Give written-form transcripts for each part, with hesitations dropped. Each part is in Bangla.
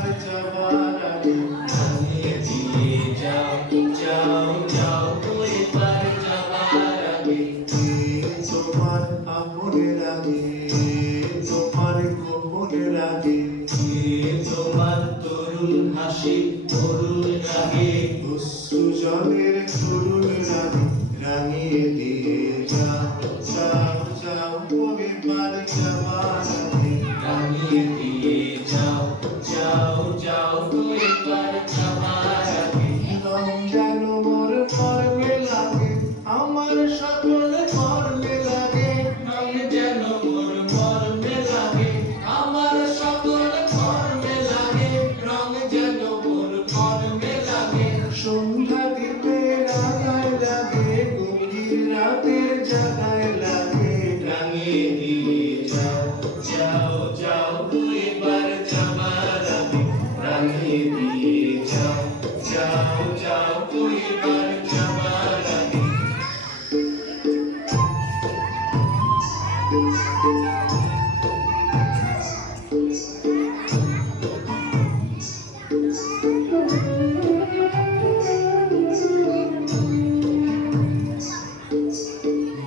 এবার যাবার আগে রাঙিয়ে দিয়ে যাও যাও যাও গো এবার যাবার আগে। তোমার আপনের আগে তোমার গোপনের আগে তোমার তরুণ হাসি তরুণ রাগে অশ্রু জলের তরুণ রাগে রাঙিয়ে দিয়ে যাও যাও যাও এবার যাবার আগে রাঙিয়ে দিয়ে যাও যাও যাও গো এবার যাবার আগে। রং যেন মোর মর্মে লাগে আমার সকল মর্মে লাগে রং যেন মোর মর্মে লাগে আমার সকল কর্মে লাগে। রং যেন মোর মর্মে লাগে সন্ধ্যা দিতে রাগায় লাগে গভীর রাতের জাগায় লাগে রাঙিয়ে দিয়ে যাও যাও যাও গো এবার যাবার আগে। রাঙিয়ে দিয়ে যাও যাও যাও গো এবার যাবার আগে।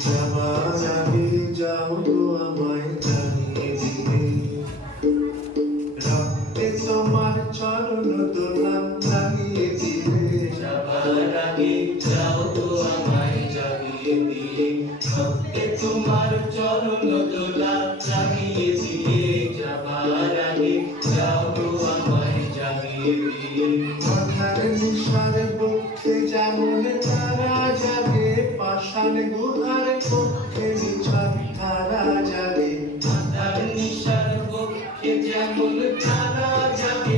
যাবার আগে যাও গো আমায় জানিয়ে দিলে রক্তে তোমার চরণ দোলাম জানিয়ে দিলে যাবার আগে যাও গো আমায় জাগিয়ে দিয়ে ভক্তে তোমার চরণ দোলা জাগিয়ে দিয়ে। যাবার আগে যাও গো আমায় জাগিয়ে দিয়ে মাথার নিশার পক্ষে যেমন তারা যাবে পাষাণ গুহার পক্ষে নিছক তারা যাবে মাতার নিশার পক্ষে যেমন তারা যাবে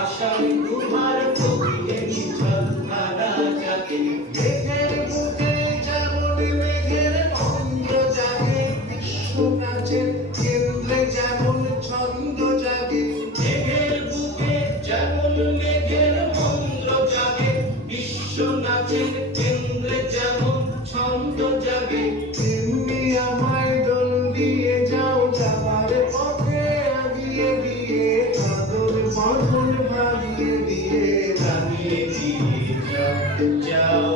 আশার গুহার পক্ষে নিছক তারা যাবে। মেঘের বুকে যেমন মেঘের মন্দ্র জাগে বিশ্ব নাচের কেন্দ্রে যেমন ছন্দ জাগে মেঘের বুকে যেমন মেঘের মন্দ্র জাগে বিশ্ব নাচের কেন্দ্রে যেমন ছন্দ জাগে। তেমনি আমায় দোল দিয়ে যাও যাবার পথে আগিয়ে দিয়ে চাদর বাঁধন ভাগিয়ে দিয়ে রাঙিয়ে দিয়ে যাও যাও